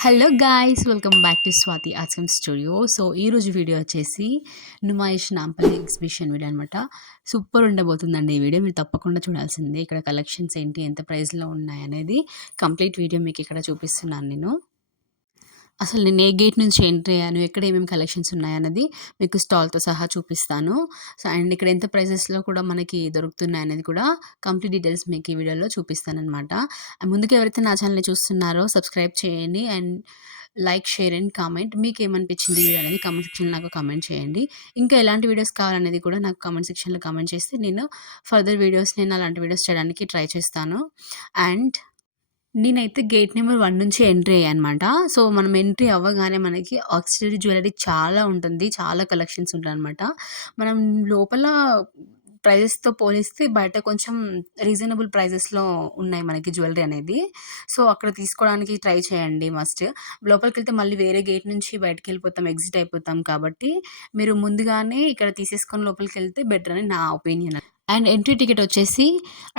Hello guys, welcome back to Swathi Ashram studio. So ఈరోజు video వచ్చేసి Numaish Nampally exhibition video అనమాట. Super ఉండబోతుందండి ఈ వీడియో, మీరు తప్పకుండా చూడాల్సిందే. ఇక్కడ కలెక్షన్స్ ఏంటి, ఎంత ప్రైస్లో ఉన్నాయి అనేది కంప్లీట్ వీడియో మీకు ఇక్కడ చూపిస్తున్నాను నేను. అసలు నేను ఏ గేట్ నుంచి ఎంట్రీ అయ్యాను, ఎక్కడ ఏమేమి కలెక్షన్స్ ఉన్నాయన్నది మీకు స్టాల్‌తో సహా చూపిస్తాను. సో అండ్ ఇక్కడ ఎంత ప్రైజెస్‌లో కూడా మనకి దొరుకుతున్నాయనేది కూడా కంప్లీట్ డీటెయిల్స్ మీకు ఈ వీడియోలో చూపిస్తాననమాట. ముందుగా ఎవరైతే నా ఛానల్‌ని చూస్తున్నారో సబ్స్క్రైబ్ చేయండి and like, share and comment. మీకేమనిపించింది ఈ వీడియో అనేది కామెంట్ సెక్షన్‌లో నాకు కామెంట్ చేయండి. ఇంకా ఎలాంటి వీడియోస్ కావాలనేది కూడా నాకు కామెంట్ సెక్షన్‌లో కామెంట్ చేస్తే నేను ఫర్దర్ వీడియోస్ నేను అలాంటి వీడియోస్ చేయడానికి ట్రై చేస్తాను. అండ్ నేనైతే గేట్ నెంబర్ 1 నుంచి ఎంట్రీ అయ్యానమాట. సో, మనం ఎంట్రీ అవ్వగానే మనకి ఆక్సిడరీ జ్యువెలరీ చాలా ఉంటుంది. చాలా కలెక్షన్స్ ఉంటాయనమాట. మనం లోపల ప్రైజెస్‌తో పోలిస్తే బయట కొంచెం రీజనబుల్ ప్రైజెస్‌లో ఉన్నాయి మనకి జ్యువెలరీ అనేది. సో, అక్కడ తీసుకోవడానికి ట్రై చేయండి మస్ట్. లోపలికెళ్తే మళ్ళీ వేరే గేట్ నుంచి బయటికెళ్ళిపోతాం, ఎగ్జిట్ అయిపోతాం కాబట్టి మీరు ముందుగానే ఇక్కడ తీసేసుకొని లోపలికెళ్తే బెటర్ అని నా ఒపీనియన్. అండ్ ఎంట్రీ టికెట్ వచ్చేసి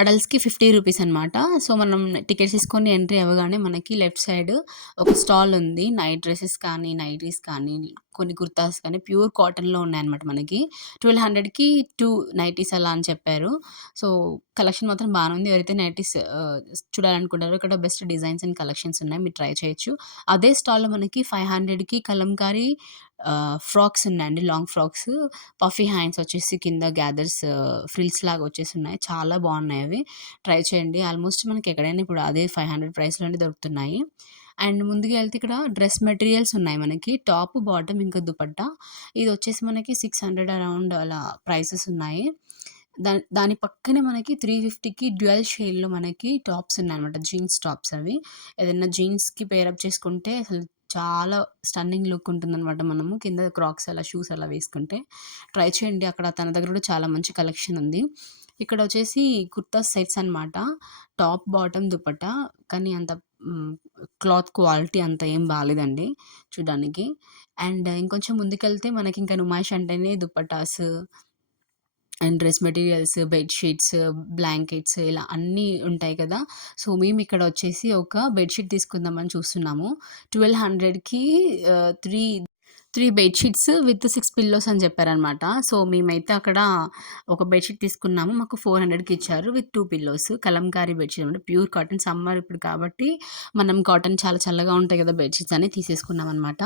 అడల్ట్స్‌కి 50 రూపీస్ అనమాట. సో, మనం టికెట్స్ తీసుకొని ఎంట్రీ అవ్వగానే మనకి లెఫ్ట్ సైడ్ ఒక స్టాల్ ఉంది. నైట్ డ్రెసెస్ కానీ, నైటీస్ కానీ, కొన్ని కుర్తాస్ కానీ ప్యూర్ కాటన్‌లో ఉన్నాయన్నమాట మనకి. 1200కి 2 నైటీస్ అలా అని చెప్పారు. సో, కలెక్షన్ మాత్రం బానే ఉంది. ఎవరైతే నైటీస్ చూడాలనుకుంటారో ఇక్కడ బెస్ట్ డిజైన్స్ అండ్ కలెక్షన్స్ ఉన్నాయి. మీరు ట్రై చేయొచ్చు. అదే స్టాల్‌లో మనకి 500కి కలంకారీ ఫ్రాక్స్ ఉన్నాయండి. లాంగ్ ఫ్రాక్స్, పఫీ హ్యాండ్స్ వచ్చేసి కింద గ్యాదర్స్ ఫ్రిల్స్ లాగా వచ్చేసున్నాయి. చాలా బాగున్నాయి అవి. ట్రై చేయండి. ఆల్మోస్ట్ మనకి ఎక్కడైనా ఇప్పుడు అదే 500 ప్రైస్‌లోనే దొరుకుతున్నాయి. అండ్ ముందుకు వెళ్తే ఇక్కడ డ్రెస్ మెటీరియల్స్ ఉన్నాయి మనకి. టాప్, బాటమ్ ఇంకా దుపట్టా. ఇది వచ్చేసి మనకి 600 అరౌండ్ అలా ప్రైసెస్ ఉన్నాయి. దాని పక్కనే మనకి 350కి డ్యూయల్ షేడ్‌లో మనకి టాప్స్ ఉన్నాయన్నమాట. జీన్స్ టాప్స్ అవి. ఏదైనా జీన్స్‌కి పేరప్ చేసుకుంటే అసలు చాలా స్టన్నింగ్ లుక్ ఉంటుందనమాట. మనము కింద క్రాక్స్ అలా షూస్ అలా వేసుకుంటే ట్రై చేయండి. అక్కడ తన దగ్గర కూడా చాలా మంచి కలెక్షన్ ఉంది. ఇక్కడ వచ్చేసి కుర్తా సెట్స్ అనమాట. Top, bottom, dupatta. కానీ అంత హ్మ్, క్లాత్ క్వాలిటీ అంత ఏం బాలేదండి చూడ్డానికి. అండ్ ఇంకొంచెం ముందుకెళ్తే మనకి ఇంకా నుమాయిష్ అంటేనే dupattas and dress materials, bed sheets, blankets ఇలా అన్నీ ఉంటాయి కదా! సో, మేమిక్కడ వచ్చేసి ఒక బెడ్ షీట్ తీసుకుందామని చూస్తున్నాము. 1200కి 3 బెడ్ షీట్స్ విత్ 6 పిల్లోస్ అని చెప్పారనమాట. సో, మేమైతే అక్కడ ఒక బెడ్ షీట్ తీసుకున్నాము. మాకు 400కి ఇచ్చారు with 2 pillows. Kalamkari bed sheet అనమాట. Pure cotton. సమ్మర్ ఇప్పుడు కాబట్టి మనం కాటన్ చాలా చల్లగా ఉంటాయి కదా! బెడ్ షీట్స్ అని తీసేసుకున్నామనమాట.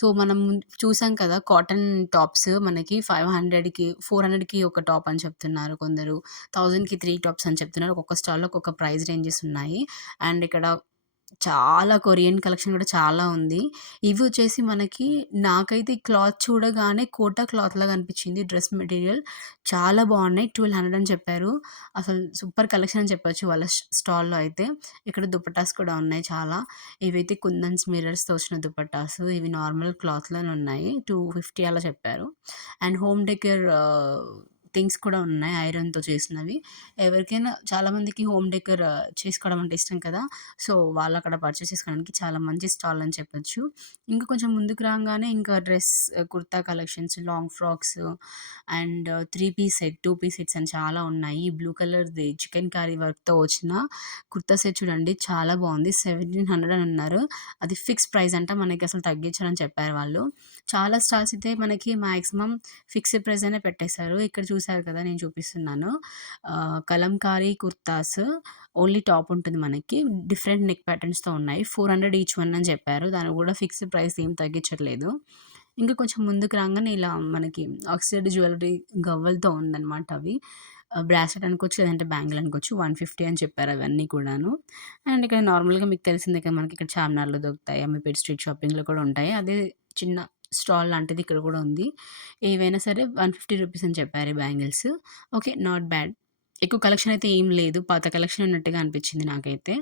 సో, మనం చూసాం కదా! కాటన్ టాప్స్ మనకి 500కి, 400కి ఒక టాప్ అని చెప్తున్నారు కొందరు. 1000కి 3 టాప్స్ అని చెప్తున్నారు. ఒక్కొక్క స్టాల్‌లో ఒక్కొక్క ప్రైస్ రేంజెస్ ఉన్నాయి. అండ్ ఇక్కడ చాలా కొరియన్ కలెక్షన్ కూడా చాలా ఉంది. ఇవి వచ్చేసి మనకి నాకైతే ఈ క్లాత్ చూడగానే కోటా క్లాత్‌లాగా అనిపించింది. డ్రెస్ మెటీరియల్ చాలా బాగున్నాయి. 1200 అని చెప్పారు. అసలు సూపర్ కలెక్షన్ అని చెప్పొచ్చు వాళ్ళ స్టాల్‌లో అయితే. ఇక్కడ దుపట్టాస్ కూడా ఉన్నాయి చాలా. ఇవైతే కుందన్స్ మిర్రర్స్‌తో వచ్చిన దుపట్టాస్. ఇవి నార్మల్ క్లాత్‌లోనే ఉన్నాయి. 250 అలా చెప్పారు. అండ్ హోమ్ డెకర్ థింగ్స్ కూడా ఉన్నాయి ఐరన్‌తో చేసినవి. ఎవరికైనా చాలామందికి హోమ్ డెకర్ చేసుకోవడం అంటే ఇష్టం కదా! సో, వాళ్ళక్కడ పర్చేస్ చేసుకోవడానికి చాలా మంచి స్టాల్ అని చెప్పొచ్చు. ఇంకా కొంచెం ముందుకు రాంగానే ఇంకా kurta collections, long frocks and 3 piece set, 2 piece sets అని చాలా ఉన్నాయి. బ్లూ కలర్‌ది చికెన్ కర్రీ వర్క్‌తో వచ్చిన కుర్తా సెట్ చూడండి చాలా బాగుంది. 1700 అని అన్నారు. అది ఫిక్స్ ప్రైస్ అంట. మనకసలు తగ్గించరని చెప్పారు వాళ్ళు. చాలా స్టాల్స్ అయితే మనకి మాక్సిమం ఫిక్స్డ్ ప్రైస్ అనే పెట్టేశారు. ఇక్కడ చూసారు కదా! నేను చూపిస్తున్నాను. కలంకారీ కుర్తాస్ ఓన్లీ టాప్ ఉంటుంది మనకి. డిఫరెంట్ నెక్ ప్యాటర్న్స్‌తో ఉన్నాయి. 400 ఈచ్ వన్ అని చెప్పారు. దానికి కూడా ఫిక్స్డ్ ప్రైస్ ఏం తగ్గించట్లేదు. ఇంకా కొంచెం ముందుకు రాంగానే ఇలా మనకి ఆక్సిడైజ్డ్ జ్యువెలరీ గవ్వలతో ఉందనమాట అవి. బ్రాస్లెట్ అనుకోవచ్చు, లేదంటే బ్యాంగిల్ అనుకోవచ్చు. 150 అని చెప్పారు అవన్నీ కూడాను. అండ్ ఇక్కడ నార్మల్‌గా మీకు తెలిసిందే కదా! మనకి ఇక్కడ చార్మినార్‌లో దొరుకుతాయి. అమీర్పేట్ స్ట్రీట్ షాపింగ్‌లో కూడా ఉంటాయి. అదే చిన్న స్టాల్ లాంటిది ఇక్కడ కూడా ఉంది. ఏవైనా సరే 150 రూపీస్ అని చెప్పారు ఈ బ్యాంగిల్స్. ఓకే. Not bad. ఎక్కువ కలెక్షన్ అయితే ఏం లేదు. పాత కలెక్షన్ ఉన్నట్టుగా అనిపించింది నాకైతే.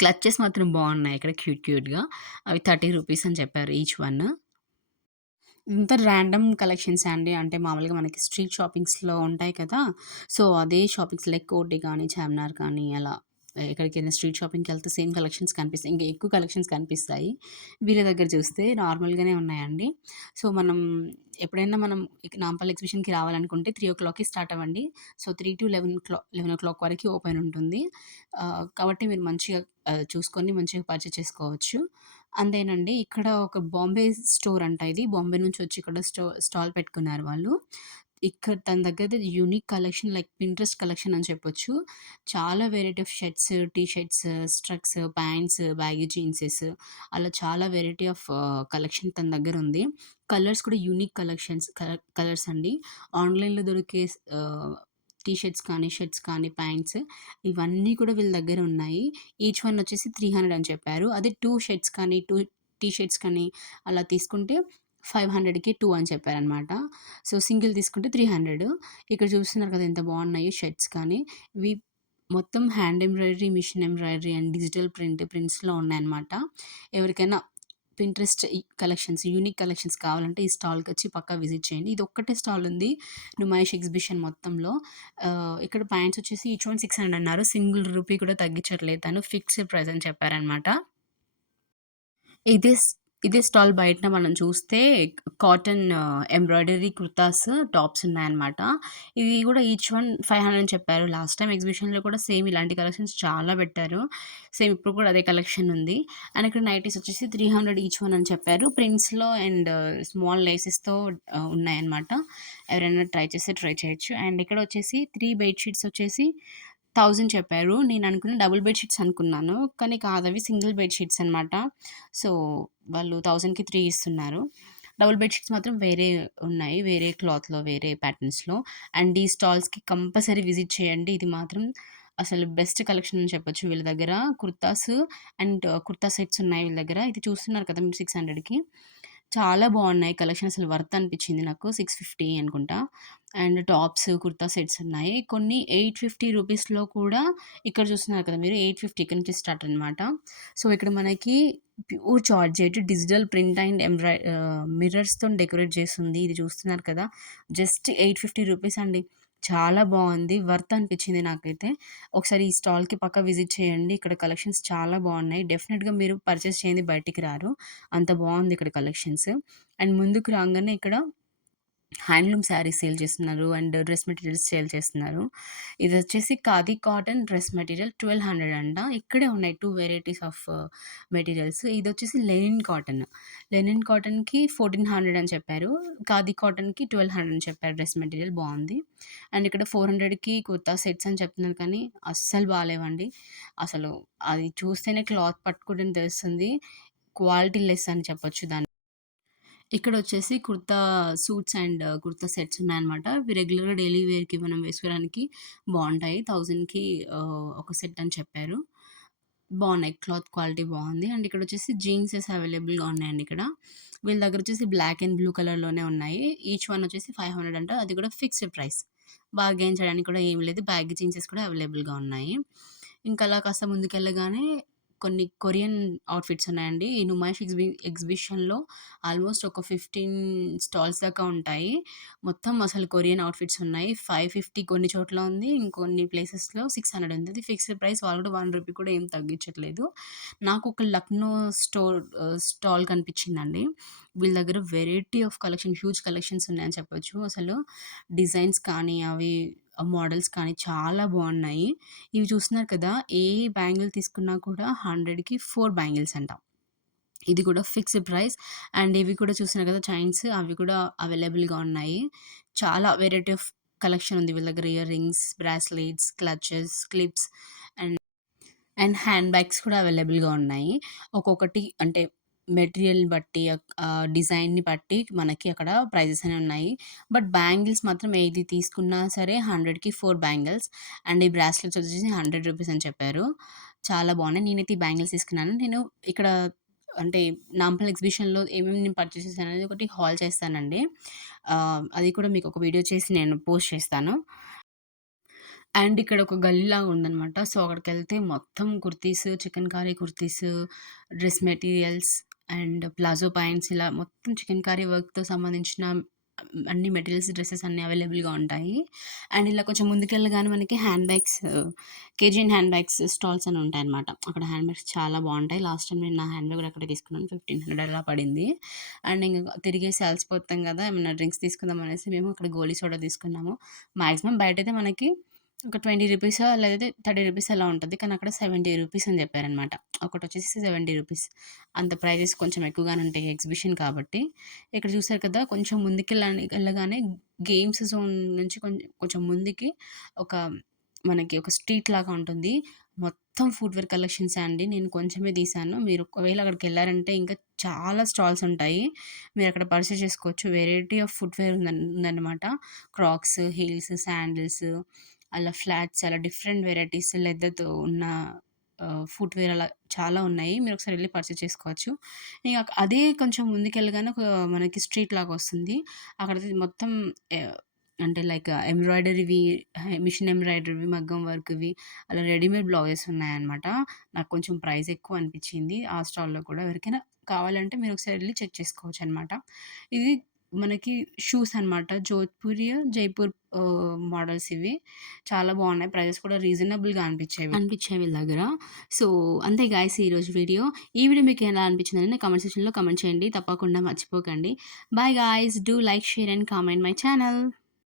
క్లచెస్ మాత్రం బాగున్నాయి ఇక్కడ క్యూట్‌గా. అవి 30 రూపీస్ అని చెప్పారు ఈచ్ వన్. ఇంత ర్యాండమ్ కలెక్షన్సే అండి. అంటే మామూలుగా మనకి స్ట్రీట్ షాపింగ్స్‌లో ఉంటాయి కదా! సో, అదే షాపింగ్స్ లైక్ కోటి కానీ, చార్మినార్ కానీ అలా ఎక్కడికైనా స్ట్రీట్ షాపింగ్‌కెళ్తే సేమ్ కలెక్షన్స్ కనిపిస్తాయి. ఇంకా ఎక్కువ కలెక్షన్స్ కనిపిస్తాయి. వీళ్ళ దగ్గర చూస్తే నార్మల్‌గానే ఉన్నాయండి. సో, ఎప్పుడైనా మనం నాంపల్లి ఎగ్జిబిషన్‌కి రావాలనుకుంటే 3:00కి స్టార్ట్ అవ్వండి. సో, 11:00 వరకి ఓపెన్ ఉంటుంది. కాబట్టి మీరు మంచిగా చూసుకొని మంచిగా పర్చేజ్ చేసుకోవచ్చు. అంతేనండి. ఇక్కడ ఒక బాంబే స్టోర్ అంట ఇది. బాంబే నుంచి వచ్చి ఇక్కడ స్టాల్ పెట్టుకున్నారు వాళ్ళు. ఇక్కడ తన దగ్గర unique collection like Pinterest collection అని చెప్పొచ్చు. చాలా variety of shirts, T shirts, స్ట్రక్స్, ప్యాంట్స్, బ్యాగీ జీన్సెస్ అలా చాలా వెరైటీ ఆఫ్ కలెక్షన్ తన దగ్గరుంది. కలర్స్ కూడా యూనిక్ కలర్స్ అండి. ఆన్‌లైన్‌లో దొరికే టీ షర్ట్స్ కానీ, షర్ట్స్ కానీ, ప్యాంట్స్ ఇవన్నీ కూడా వీళ్ళ దగ్గర ఉన్నాయి. ఈచ్ వన్ వచ్చేసి 300 అని చెప్పారు. అదే 2 షర్ట్స్ కానీ, 2 టీ షర్ట్స్ కానీ అలా తీసుకుంటే 500కి 2 అని చెప్పారనమాట. సో, సింగిల్ తీసుకుంటే 300. ఇక్కడ చూస్తున్నారు కదా! ఎంత బాగున్నాయో షర్ట్స్ కానీ, ఇవి మొత్తం hand embroidery, machine embroidery and digital ప్రింట్స్‌లో ఉన్నాయన్నమాట. ఎవరికైనా పింట్రెస్ట్ యూనిక్ కలెక్షన్స్ కావాలంటే ఈ స్టాల్‌కొచ్చి పక్కా విజిట్ చేయండి. ఇది ఒక్కటే స్టాల్ ఉంది నుమాయిష్ ఎగ్జిబిషన్ మొత్తంలో. ఇక్కడ పాయింట్స్ వచ్చేసి ఈచ్ వన్ 600 అన్నారు. సింగిల్ రూపీ కూడా తగ్గించట్లేదు తను. ఫిక్స్డ్ ప్రైస్ అని చెప్పారనమాట. ఇదే స్ ఇదే స్టాల్ బయటన మనం చూస్తే కాటన్ ఎంబ్రాయిడరీ కుర్తాస్, టాప్స్ ఉన్నాయన్నమాట. ఇవి గూడా ఈచ్ వన్ 500 అని చెప్పారు. లాస్ట్ టైమ్ ఎగ్జిబిషన్‌లో కూడా సేమ్ ఇలాంటి కలెక్షన్స్ చాలా పెట్టారు. సేమ్ ఇప్పుడు కూడా అదే కలెక్షన్ ఉంది. అండ్ ఇక్కడ నైటీస్ వచ్చేసి 300 ఈచ్ వన్ అని చెప్పారు. ప్రింట్స్‌లో అండ్ స్మాల్ లేసెస్‌తో ఉన్నాయన్నమాట. ఎవరైనా ట్రై చేస్తే ట్రై చేయొచ్చు. అండ్ ఇక్కడ వచ్చేసి 3 బెడ్ షీట్స్ వచ్చేసి 1000 చెప్పారు. నేను అనుకున్న డబుల్ బెడ్ షీట్స్ అనుకున్నాను. కానీ కాదవి సింగిల్ బెడ్ షీట్స్ అనమాట. సో, వాళ్ళు 1000కి 3 ఇస్తున్నారు. డబుల్ బెడ్ షీట్స్ మాత్రం వేరే ఉన్నాయి. వేరే క్లాత్‌లో, వేరే ప్యాటర్న్స్‌లో. అండ్ ఈ స్టాల్స్‌కి కంపల్సరీ విజిట్ చేయండి. ఇది మాత్రం అసలు బెస్ట్ కలెక్షన్ అని చెప్పొచ్చు. వీళ్ళ దగ్గర కుర్తాస్ అండ్ కుర్తా సెట్స్ ఉన్నాయి వీళ్ళ దగ్గర. ఇది చూస్తున్నారు కదా మీరు 600కి. చాలా బాగున్నాయి కలెక్షన్. అసలు వర్త్ అనిపించింది నాకు. 650 అనుకుంటా. అండ్ టాప్స్, కుర్తా సెట్స్ ఉన్నాయి. కొన్ని 850 రూపీస్‌లో కూడా ఇక్కడ చూస్తున్నారు కదా మీరు 850 ఇక్కడ నుంచి స్టార్ట్ అనమాట. సో, ఇక్కడ మనకి pure georgette digital print and మిర్రర్స్‌తోని డెకరేట్ చేసుంది. ఇది చూస్తున్నారు కదా! జస్ట్ 850 రూపీస్ అండి. చాలా బావుంది. వర్త్ అనిపించింది నాకైతే. ఒకసారి ఈ స్టాల్‌కి పక్కా విజిట్ చేయండి. ఇక్కడ కలెక్షన్స్ చాలా బావున్నాయి. డెఫినిట్‌గా మీరు పర్చేస్ చేయంది బయటికి రారు. అంత బావుంది ఇక్కడ కలెక్షన్స్. అండ్ ముందుకు రాంగానే ఇక్కడ హ్యాండ్లూమ్ శారీస్ సేల్ చేస్తున్నారు. అండ్ డ్రెస్ మెటీరియల్స్ సేల్ చేస్తున్నారు. ఇదొచ్చేసి ఖాదీ కాటన్ డ్రెస్ మెటీరియల్ 1200 అంట. ఇక్కడే ఉన్నాయి 2 వెరైటీస్ ఆఫ్ మెటీరియల్స్. ఇదొచ్చేసి లెనిన్ కాటన్. లెనిన్ కాటన్‌కి 1400 అని చెప్పారు. ఖాదీ కాటన్‌కి 1200 అని చెప్పారు. డ్రెస్ మెటీరియల్ బావుంది. అండ్ ఇక్కడ 400కి కుర్తా సెట్స్ అని చెప్తున్నారు కానీ అస్సలు బాలేవండి. అసలు అది చూస్తేనే క్లాత్ పట్టుకుంటేనే తెలుస్తుంది. క్వాలిటీ లెస్ అని చెప్పొచ్చు దాన్ని. ఇక్కడొచ్చేసి kurta suits and kurta sets ఉన్నాయన్నమాట. ఇవి రెగ్యులర్‌గా డైలీ వేర్‌కి మనం వేసుకోవడానికి బావుంటాయి. 1000కి ఒక సెట్ అని చెప్పారు. బావున్నాయి. క్లాత్ క్వాలిటీ బావుంది. అండ్ ఇక్కడొచ్చేసి జీన్సెస్ అవైలబుల్‌గా ఉన్నాయండి ఇక్కడ. వీళ్ళ దగ్గరొచ్చేసి బ్లాక్ అండ్ బ్లూ కలర్‌లోనే ఉన్నాయి. ఈచ్ వన్ వచ్చేసి 500 అంట. అది కూడా ఫిక్స్డ్ ప్రైస్. బార్గెయిన్ చేయడానికి కూడా ఏమి లేదు. బ్యాగీ జీన్సెస్ కూడా అవైలబుల్‌గా ఉన్నాయి. ఇంకా అలా కాస్త ముందుకెళ్ళగానే కొన్ని కొరియన్ అవుట్‌ఫిట్స్ ఉన్నాయండి. ఈ నుమాయిష్ ఎగ్జిబిషన్‌లో ఆల్మోస్ట్ ఒక 15 స్టాల్స్ దాకా ఉంటాయి. మొత్తం అసలు కొరియన్ అవుట్‌ఫిట్స్ ఉన్నాయి. 550 కొన్ని చోట్ల ఉంది. ఇంకొన్ని ప్లేసెస్‌లో 600 ఉంది. అది ఫిక్స్డ్ ప్రైస్. వాళ్ళు కూడా 1 రూపీ కూడా ఏం తగ్గించట్లేదు. నాకు ఒక లక్నో స్టాల్ కనిపించిందండి. వీళ్ళ దగ్గర variety of collection huge collections ఉన్నాయని చెప్పొచ్చు. అసలు డిజైన్స్ కానీ, అవి మోడల్స్ కానీ చాలా బావున్నాయి. ఇవి చూస్తున్నారు కదా! ఏ బ్యాంగిల్ తీసుకున్నా కూడా 100కి 4 బ్యాంగిల్స్ అంట. ఇది కూడా ఫిక్స్డ్ ప్రైస్. అండ్ ఇవి కూడా చూస్తున్నారు కదా! చైన్స్ అవి కూడా అవైలబుల్‌గా ఉన్నాయి. చాలా వెరైటీ ఆఫ్ కలెక్షన్ ఉంది వీళ్ళ దగ్గర. Ear rings, bracelets, clutches, clips and hand bags కూడా అవైలబుల్‌గా ఉన్నాయి. ఒక్కొక్కటి అంటే మెటీరియల్‌ని బట్టి డిజైన్‌ని బట్టి మనకి అక్కడ ప్రైజెస్ అనేవి ఉన్నాయి. బట్ బ్యాంగిల్స్ మాత్రం ఏది తీసుకున్నా సరే 100కి 4 బ్యాంగిల్స్ అండ్ ఈ బ్రాస్లెట్స్ వచ్చేసి 100 రూపీస్ అని చెప్పారు. చాలా బాగున్నాయి. నేనైతే ఈ బ్యాంగిల్స్ తీసుకున్నాను. నేను ఇక్కడ అంటే నాంపల్లి ఎగ్జిబిషన్‌లో ఏమేమి నేను పర్చేస్ చేశాననేది ఒకటి హాల్ చేస్తానండి. అది కూడా మీకు ఒక వీడియో చేసి నేను పోస్ట్ చేస్తాను. అండ్ ఇక్కడ ఒక గల్లీలాగా ఉందనమాట. సో, అక్కడికెళ్తే మొత్తం kurtis, chikankari kurtis, dress materials and palazzo pants ఇలా మొత్తం చికెన్‌కారీ వర్క్‌తో సంబంధించిన అన్ని మెటీరియల్స్, డ్రెసెస్ అన్నీ అవైలబుల్‌గా ఉంటాయి. అండ్ ఇలా కొంచెం ముందుకెళ్ళగానే మనకి hand bags, KGN hand bags stalls అని ఉంటాయన్నమాట. అక్కడ హ్యాండ్ బ్యాగ్స్ చాలా బావుంటాయి. లాస్ట్ టైమ్ నేను నా హ్యాండ్ బ్యాగ్ కూడా అక్కడే తీసుకున్నాను. 1500 అలా పడింది. అండ్ ఇంక తిరిగేసి అలసిపోతాం కదా! ఏమన్నా డ్రింక్స్ తీసుకుందాం అనేసి మేము అక్కడ గోలీ సోడా తీసుకున్నాము. మాక్సిమం బయటైతే మనకి ఒక 20 రూపీసో లేకపోతే 30 రూపీస్ అలా ఉంటది. కానీ అక్కడ 70 రూపీస్ అని చెప్పారనమాట. ఒకటొచ్చేసి 70 రూపీస్. అంత ప్రైజెస్ కొంచెం ఎక్కువగానే ఉంటాయి ఎగ్జిబిషన్ కాబట్టి. ఇక్కడ చూసారు కదా! కొంచెం వెళ్ళగానే గేమ్స్ జోన్ నుంచి కొంచెం ముందుకి ఒక మనకి ఒక స్ట్రీట్ లాగా ఉంటుంది. మొత్తం ఫుట్‌వేర్ కలెక్షన్సే అండి. నేను కొంచెమే తీశాను. మీరు ఒకవేళ అక్కడికెళ్లారంటే ఇంకా చాలా స్టాల్స్ ఉంటాయి. మీరక్కడ పర్చేస్ చేసుకోవచ్చు. వెరైటీ ఆఫ్ ఫుట్‌వేర్ ఉందన్నమాట. క్రాక్స్, హీల్స్, శాండిల్స్, అలా ఫ్లాట్స్, అలా డిఫరెంట్ వెరైటీస్ లెదర్‌తో ఉన్న ఫుట్‌వేర్ అలా చాలా ఉన్నాయి. మీరొకసారి ఎళ్లి పర్చేస్ చేసుకోవచ్చు. ఇగ అదే కొంచెం ముందుకెళ్ళగానే ఒక మనకి స్ట్రీట్ లాగా వస్తుంది. అక్కడైతే మొత్తం ఆహ్, అంటే లైక్ ఎంబ్రాయిడరీవి, మిషన్ ఎంబ్రాయిడరీవి, మగ్గం వర్క్‌వి, అలా రెడీమేడ్ బ్లౌజెస్ ఉన్నాయన్నమాట. నాకు కొంచెం ప్రైస్ ఎక్కువ అనిపిచ్చింది. ఆ స్టాల్‌లో కూడా. ఎవరికైనా కావాలంటే మీరొకసారి ఎళ్లి చెక్ చేసుకోవచ్చనమాట. ఇది మనకి షూస్ అనమాట. జైపూర్ మోడల్స్ ఇవి. చాలా బావున్నాయి. ప్రైజెస్ కూడా రీజనబుల్‌గా అనిపిచ్చాయి వీళ్ళ దగ్గర. సో, అంతే గాయ్స్ ఈరోజు వీడియో. ఈ వీడియో మీకు ఎలా అనిపించిందని కామెంట్ సెక్షన్‌లో కామెంట్ చేయండి. తప్పకుండా మర్చిపోకండి. By guys. Do like, share and comment my channel.